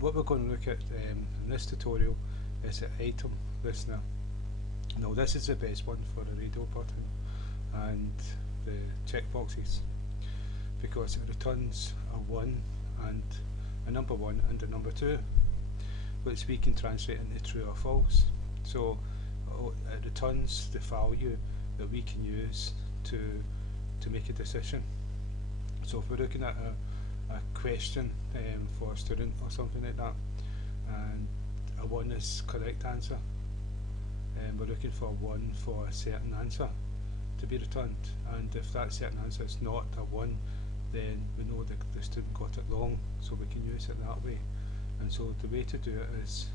what we're going to look at in this tutorial is the item listener. Now this is the best one for the radio button and the checkboxes, because it returns a 1 and a number 1 and a number 2, which we can translate into true or false. So it returns the value that we can use to make a decision. So if we're looking at a question for a student or something like that, and a 1 is correct answer, and we're looking for 1 for a certain answer to be returned, and if that certain answer is not a 1, then we know that the student got it wrong, so we can use it that way. And so the way to do it is,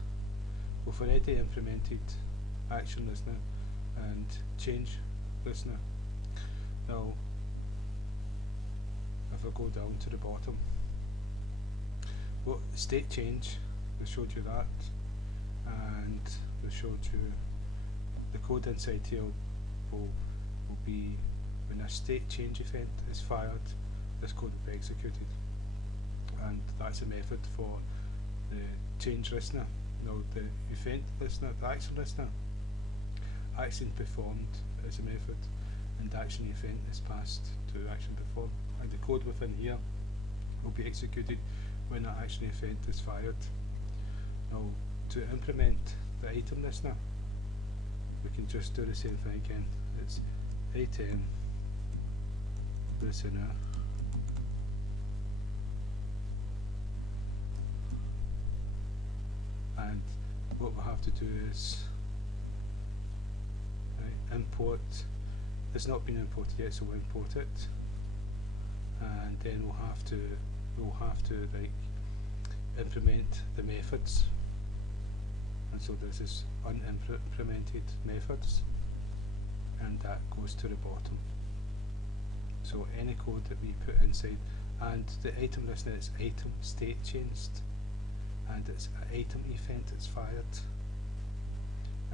we've already implemented action listener and change listener. Now if I go down to the bottom, well, state change, we showed you that, and we showed you the code inside here will be when a state change event is fired, this code will be executed, and that's a method for the change listener. Now the event listener, the action listener, action performed is a method, and action event is passed to action performed, and the code within here will be executed when an action event is fired. Now to implement the item listener, we can just do the same thing again. It's item listener and what we'll have to do is import. It's not been imported yet, so we'll import it, and then we'll have to like implement the methods, and so this is unimplemented methods, and that goes to the bottom. So any code that we put inside, and the item listener is item state changed, and it's an item event that's fired,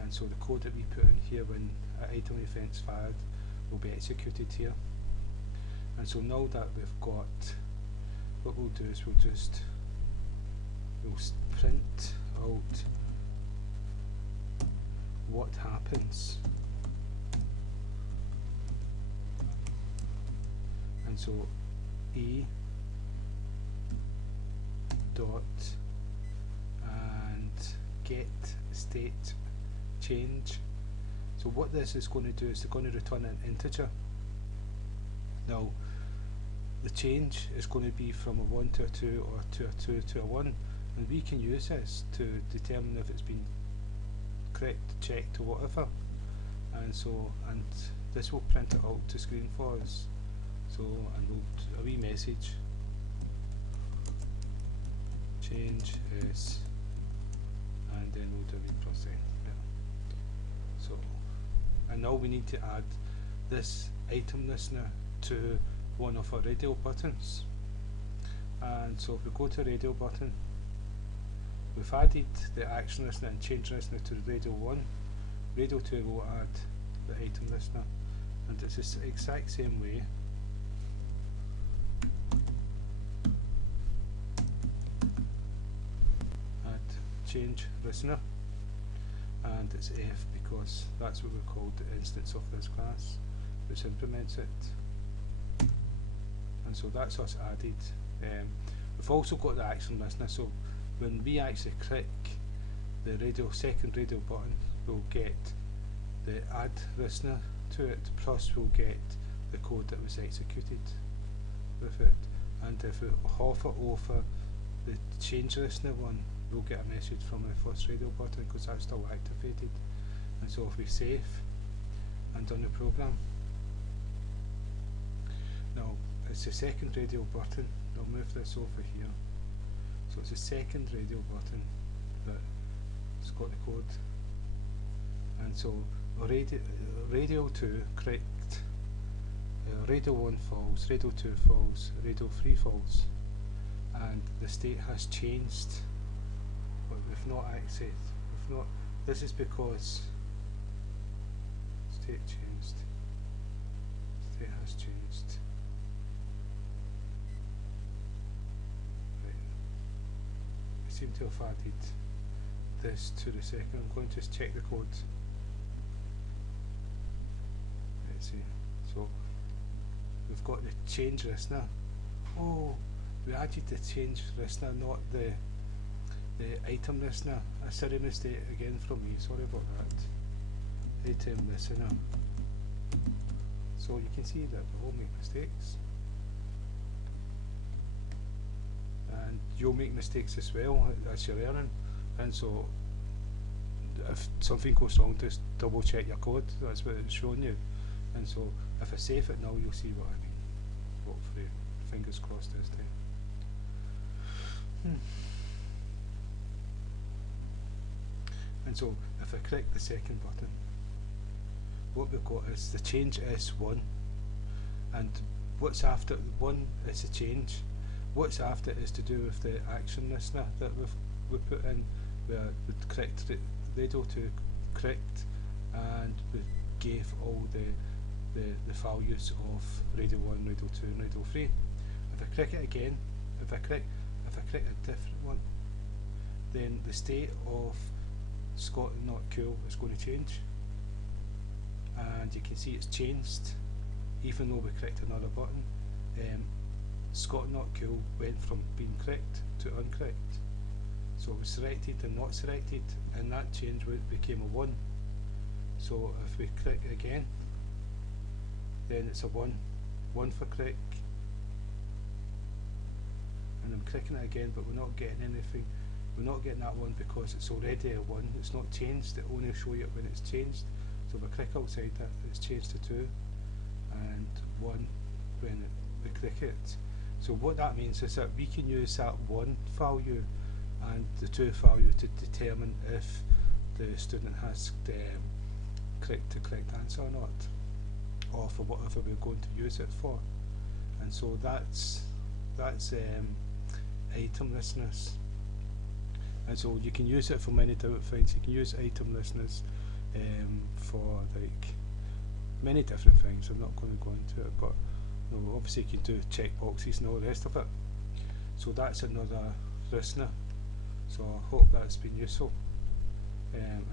and so the code that we put in here when an item event is fired will be executed here. And so now that we've got, what we'll do is we'll print out what happens, and so e dot and get state change. So what this is going to do is it's going to return an integer. Now the change is going to be from a 1 to a 2, or to a 2 to a 1, and we can use this to determine if it's been correct, checked, or whatever. And so, and this will print it out to screen for us. So, and we'll do a wee message, change is, and then we'll do a wee process. So, and now we need to add this item listener to one of our radio buttons. And so if we go to radio button, we've added the action listener and change listener to the radio 1. Radio 2 will add the item listener, and it's the exact same way. Add change listener, and it's F because that's what we called the instance of this class which implements it. And so that's us added. We've also got the action listener, so when we actually click the second radio button, we'll get the add listener to it, plus we'll get the code that was executed with it. And if we hover over the change listener one, we'll get a message from the first radio button because that's still activated. And so if we save and run the program, now it's the second radio button. I'll move this over here. So it's the second radio button that's got the code. And so radio 2 correct, radio 1 false, radio 2 false, radio 3 false, and the state has changed, but we've not accessed. This is because state changed. State has changed. Right. seem to have added this to the second. I'm going to just check the code. Let's see. So we've got the change listener. Oh, we added the change listener, not the item listener. A silly mistake again from me, sorry about that. Item listener. So you can see that we all make mistakes. And you'll make mistakes as well as you're learning. And so if something goes wrong, just double check your code. That's what it's showing you. And so if I save it now, you'll see what I mean. Hopefully, fingers crossed this time. And so if I click the second button, what we've got is the change is 1, and what's after 1 is a change. What's after is to do with the action listener that we put in, where we correct radio to correct, and we gave all the values of radio 1, radio 2, and radio 3. If I click it again, if I click a different one, then the state of Scott not cool is going to change, and you can see it's changed even though we clicked another button. Scott not cool went from being correct to incorrect, so it was selected and not selected, and that change became a 1. So if we click again, then it's a 1 for click, and I'm clicking it again, but we're not getting anything. We're not getting that 1 because it's already a 1. It's not changed. It only show you it when it's changed. So if I click outside that, it's changed to 2, and 1 when we click it. So what that means is that we can use that 1 value and the 2 value to determine if the student has clicked the correct answer or not, or for whatever we're going to use it for. And so that's item listeners. And so you can use it for many different things. You can use item listeners for like many different things. I'm not going to go into it, but obviously you can do checkboxes and all the rest of it. So that's another listener. So I hope that's been useful. And